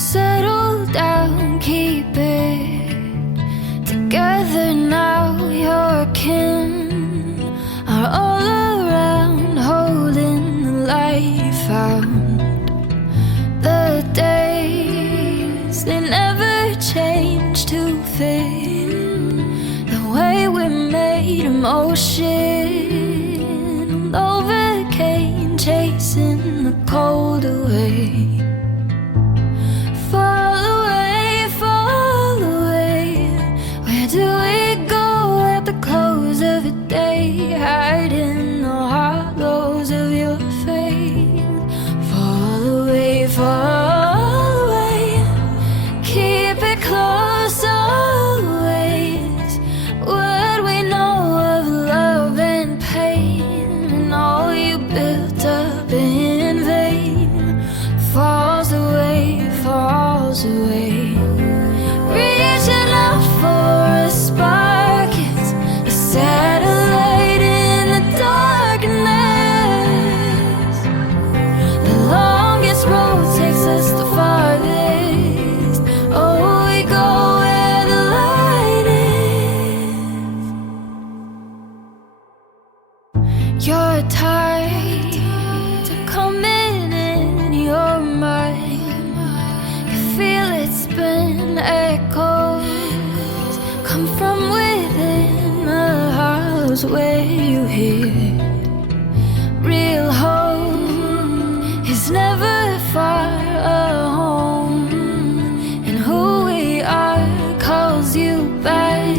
Settle down, keep it together now. Your kin are all around, holding the light found. The days, they never change to fit the way we made emotion. Overcame, chasing the cold away. Fall away. Where do we go at the close of the day? Hiding the hollows of your faith. Fall away, fall away. Keep it close always. What we know of love and pain, and all you built up in vain, falls away, falls away. Reaching out for a spark, it's a satellite in the darkness. The longest road takes us the farthest. Oh, we go where the light is. You're tired of coming in your mind. Feel it spin, echoes come from within the house where you hear. Real home is never far home, and who we are calls you back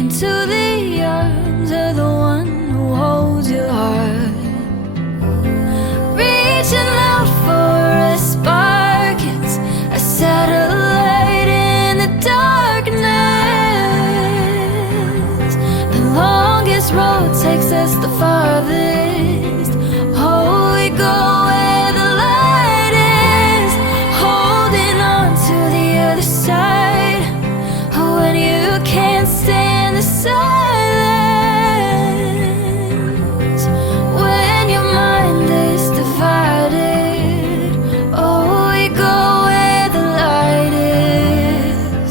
into the arms of the one who holds your heart. Reaching out for a spark, it's a satellite in the darkness. The longest road takes us the farthest. Oh, we go where the light is. Holding on to the other side. When you can't stand the silence. When your mind is divided. Oh, we go where the light is.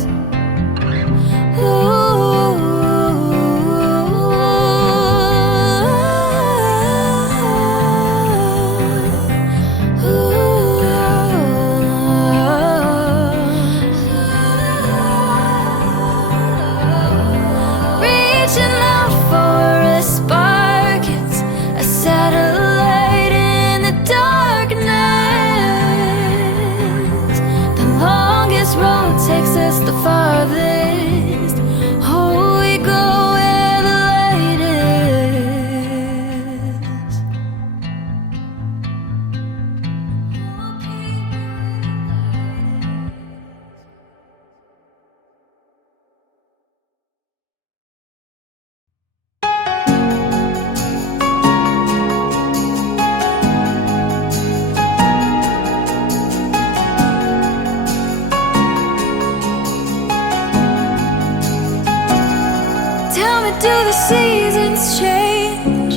Reaching out for a spark, it's a satellite in the darkness. The longest road takes us the farthest. Oh, we go where the light is. Tell me, do the seasons change?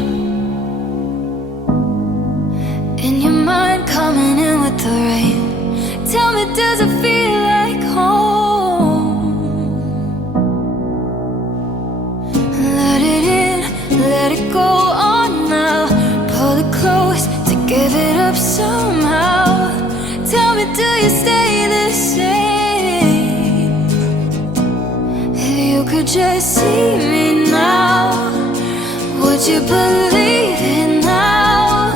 In your mind coming in with the rain. Tell me, does it feel like home? Let it in, let it go on now. Pull it close to give it up somehow. Tell me, do you stay the same? If you could just see me now, would you believe it now?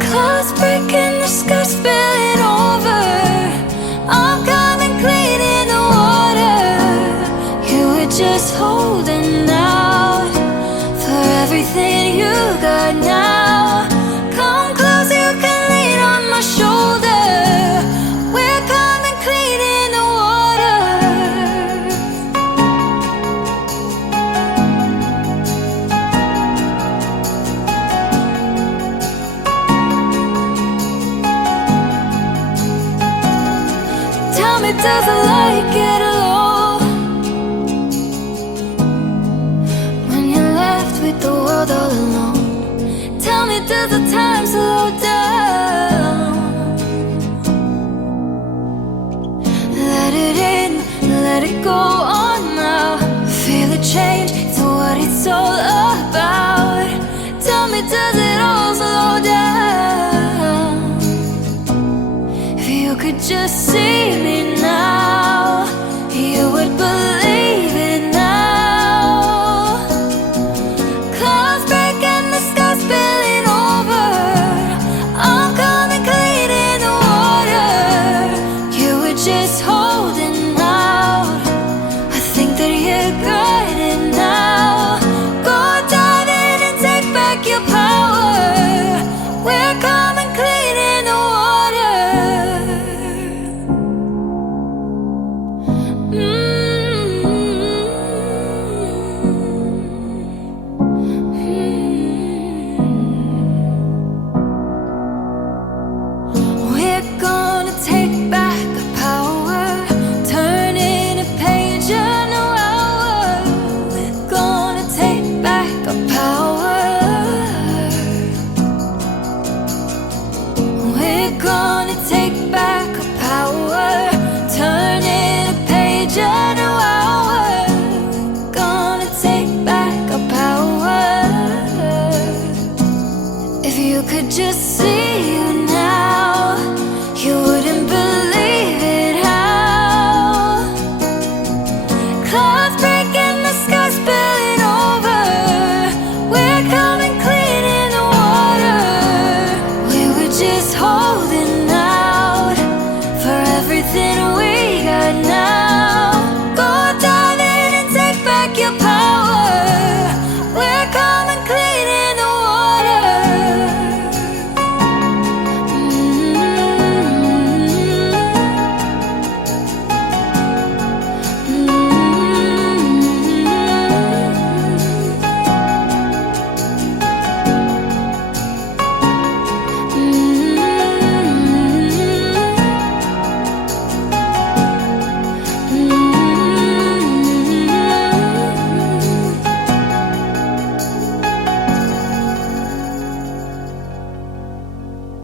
Clouds breaking, the sky spilling over. I'm coming clean in the water. You were just holding out for everything you got now. Come close, you can lean on my shoulder. We're coming clean in the water. Tell me, does the light get low when you're left with the world all alone? Tell me, does the time slow down let it go on now. Feel a change, it's what it's all about. Tell me, does it all slow down? If you could just see me now, you would believe